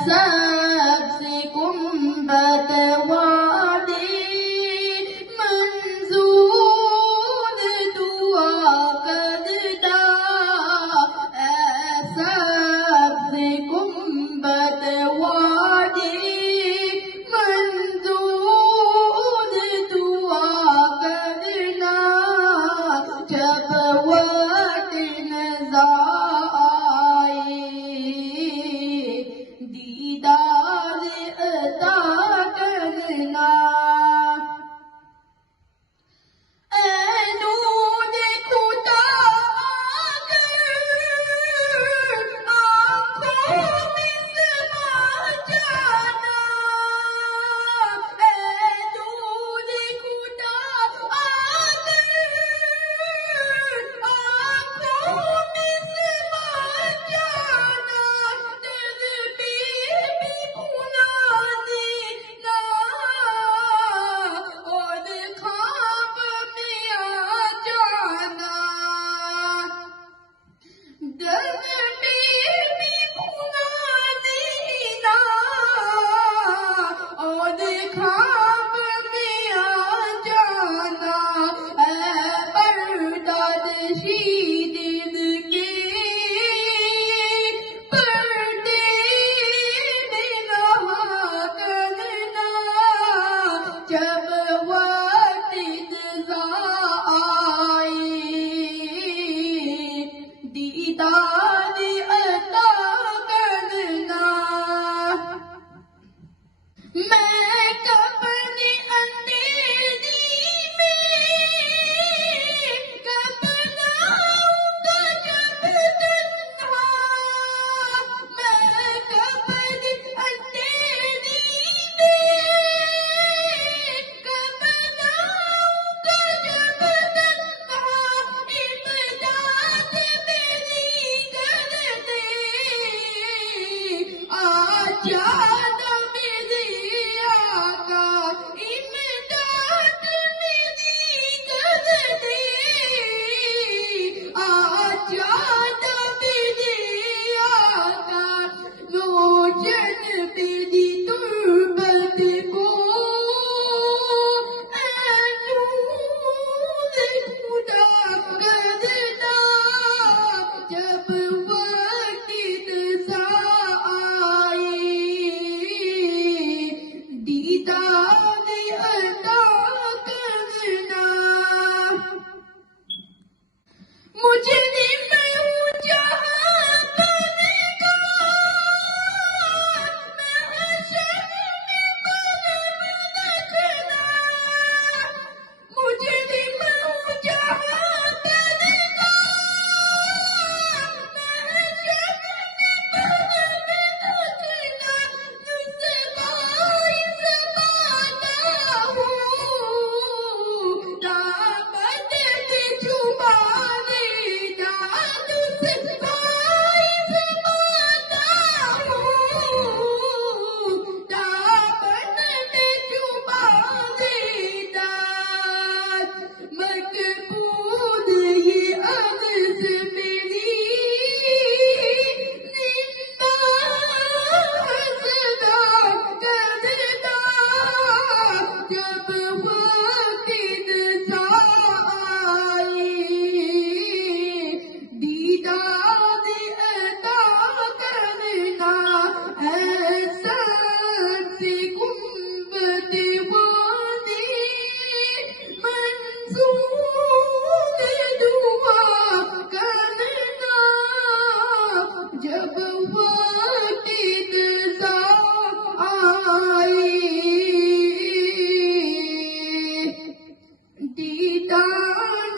सबसे कुंबत वादे मंजूर दुआ करदा सबसे कुंबत वादे मंजूर दुआ करना जब वक्त नज़ा दीदार अता करना नूर खुदा आकर आँखों में समा जाना नूर खुदा आकर आँखों में समा जाना जब वक्त इंतज़ा आए दीदार अता करना मैं कपने अंधेरी में कब नाऊंगा जब तन्हा मैं कपने अंधेरी में कब नाऊंगा जब तन्हा इमदाद मेरी कर दे आजा मेरे आका इमदाद मेरी कर दे आजा मेरे आका रोशन मेरी तुर्बत को नूर खुदा करना जब वक्त इंतज़ा आए दीदार अता करना मुझे मैं हूँ जहाँ बनेगा महशर में कदम रखना मुझे मैं हूँ जहाँ बनेगा महशर में कदम रखना तुझसे बाइज़ पाता हूँ दामन में छुपा लेना तुझसे बाइज़ पाता हूँ दामन में छुपा लेना मकबूल ये अर्ज़ मेरी जब वक्त इंतज़ा आए दीदार अता करना सबसे गुंबद वादे मंजूर दुआ करना जब वक्त इंतज़ा आए दीदार